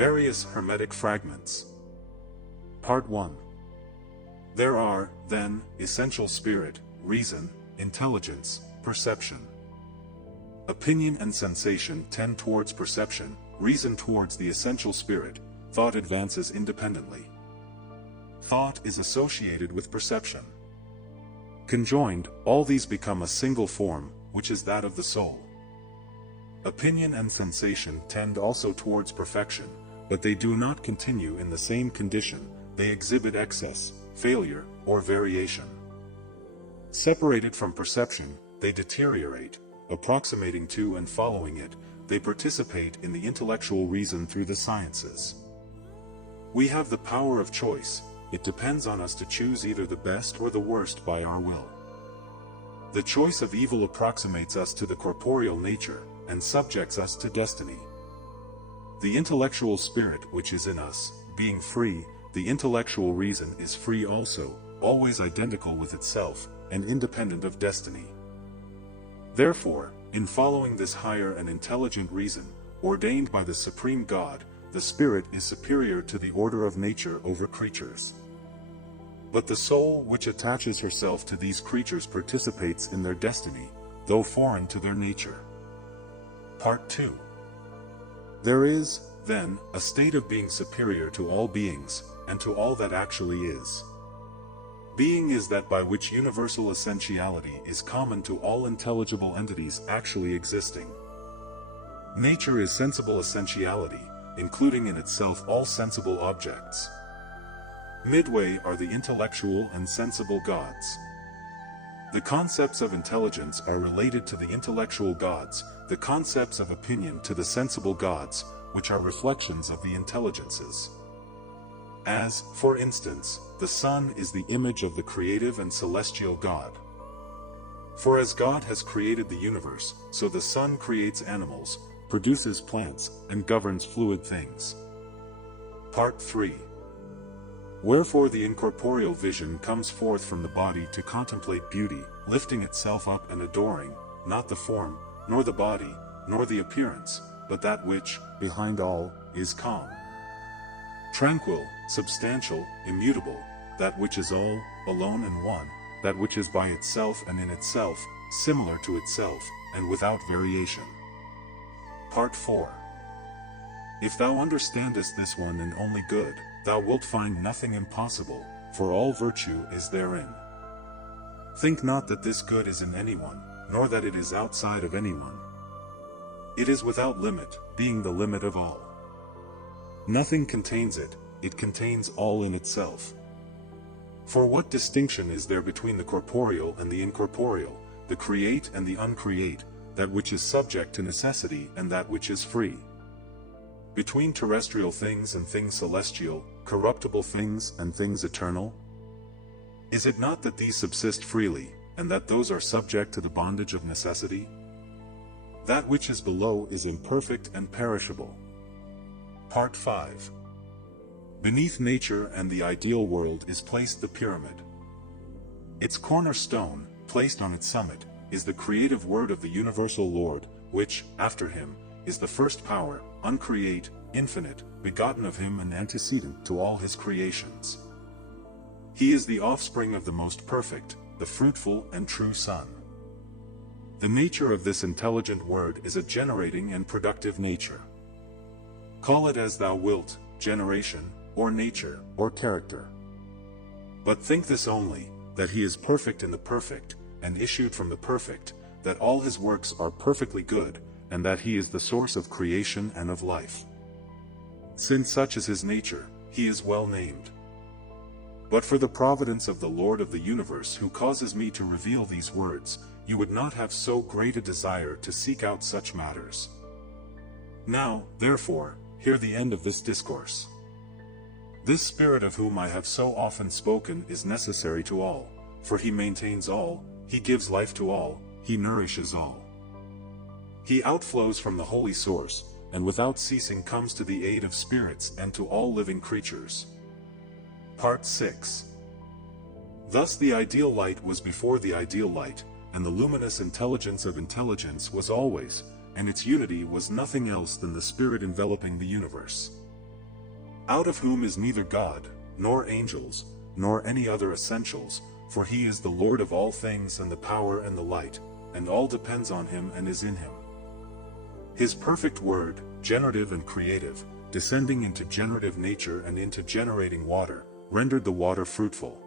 Various Hermetic Fragments. Part 1. There are, then, essential spirit, reason, intelligence, perception. Opinion and sensation tend towards perception, reason towards the essential spirit, thought advances independently. Thought is associated with perception. Conjoined, all these become a single form, which is that of the soul. Opinion and sensation tend also towards perfection, but they do not continue in the same condition, they exhibit excess, failure, or variation. Separated from perception, they deteriorate, approximating to and following it, they participate in the intellectual reason through the sciences. We have the power of choice, it depends on us to choose either the best or the worst by our will. The choice of evil approximates us to the corporeal nature, and subjects us to destiny. The intellectual spirit which is in us, being free, the intellectual reason is free also, always identical with itself, and independent of destiny. Therefore, in following this higher and intelligent reason, ordained by the Supreme God, the spirit is superior to the order of nature over creatures. But the soul which attaches herself to these creatures participates in their destiny, though foreign to their nature. Part 2. There is, then, a state of being superior to all beings, and to all that actually is. Being is that by which universal essentiality is common to all intelligible entities actually existing. Nature is sensible essentiality, including in itself all sensible objects. Midway are the intellectual and sensible gods. The concepts of intelligence are related to the intellectual gods, the concepts of opinion to the sensible gods, which are reflections of the intelligences. As, for instance, the sun is the image of the creative and celestial God. For as God has created the universe, so the sun creates animals, produces plants, and governs fluid things. Part 3. Wherefore the incorporeal vision comes forth from the body to contemplate beauty, lifting itself up and adoring, not the form, nor the body, nor the appearance, but that which, behind all, is calm, tranquil, substantial, immutable, that which is all, alone and one, that which is by itself and in itself, similar to itself, and without variation. Part 4. If thou understandest this one and only good, thou wilt find nothing impossible, for all virtue is therein. Think not that this good is in anyone, nor that it is outside of anyone. It is without limit, being the limit of all. Nothing contains it, it contains all in itself. For what distinction is there between the corporeal and the incorporeal, the create and the uncreate, that which is subject to necessity and that which is free? Between terrestrial things and things celestial, corruptible things and things eternal? Is it not that these subsist freely, and that those are subject to the bondage of necessity? That which is below is imperfect and perishable. Part 5. Beneath nature and the ideal world is placed the pyramid. Its cornerstone, placed on its summit, is the creative word of the universal Lord, which, after him, is the first power, uncreate, infinite, begotten of him and antecedent to all his creations. He is the offspring of the most perfect, the fruitful and true Son. The nature of this intelligent word is a generating and productive nature. Call it as thou wilt, generation, or nature, or character. But think this only, that he is perfect in the perfect, and issued from the perfect, that all his works are perfectly good, and that he is the source of creation and of life. Since such is his nature, he is well named. But for the providence of the Lord of the universe who causes me to reveal these words, you would not have so great a desire to seek out such matters. Now, therefore, hear the end of this discourse. This Spirit of whom I have so often spoken is necessary to all, for he maintains all, he gives life to all, he nourishes all. He outflows from the holy source, and without ceasing comes to the aid of spirits and to all living creatures. Part 6. Thus the ideal light was before the ideal light, and the luminous intelligence of intelligence was always, and its unity was nothing else than the Spirit enveloping the universe. out of whom is neither God, nor angels, nor any other essentials, for he is the Lord of all things and the power and the light, and all depends on him and is in him. His perfect word, generative and creative, descending into generative nature and into generating water, rendered the water fruitful.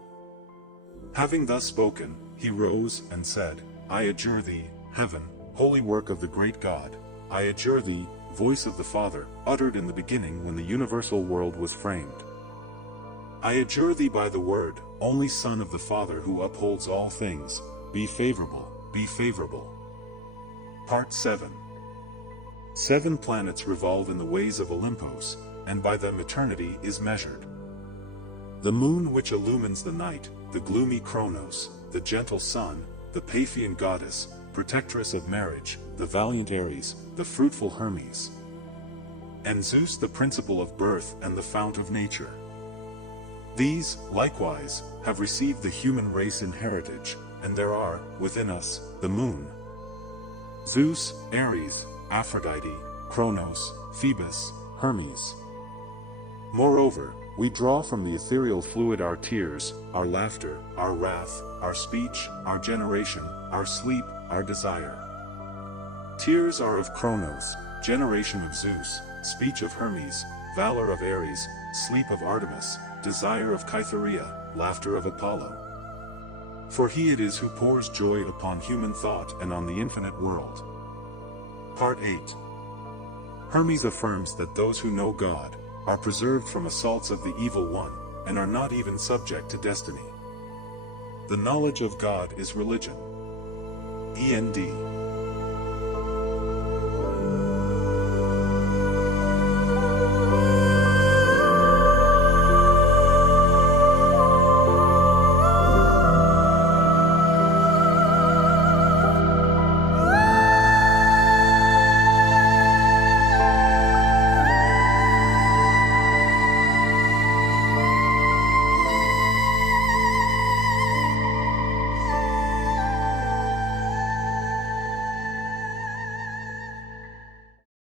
Having thus spoken, he rose and said, I adjure thee, heaven, holy work of the great God, I adjure thee, voice of the Father, uttered in the beginning when the universal world was framed. I adjure thee by the word, only Son of the Father who upholds all things, be favorable, be favorable. Part 7. 7 planets revolve in the ways of Olympos, and by them eternity is measured. The moon which illumines the night, the gloomy Kronos, the gentle sun, the Paphian goddess, protectress of marriage, the valiant Ares, the fruitful Hermes, and Zeus the principle of birth and the fount of nature. These, likewise, have received the human race in heritage, and there are, within us, the moon, Zeus, Ares, Aphrodite, Kronos, Phoebus, Hermes. Moreover, we draw from the ethereal fluid our tears, our laughter, our wrath, our speech, our generation, our sleep, our desire. Tears are of Kronos, generation of Zeus, speech of Hermes, valor of Ares, sleep of Artemis, desire of Cytherea, laughter of Apollo. For he it is who pours joy upon human thought and on the infinite world. Part 8. Hermes affirms that those who know God are preserved from assaults of the evil one, and are not even subject to destiny. The knowledge of God is religion. END.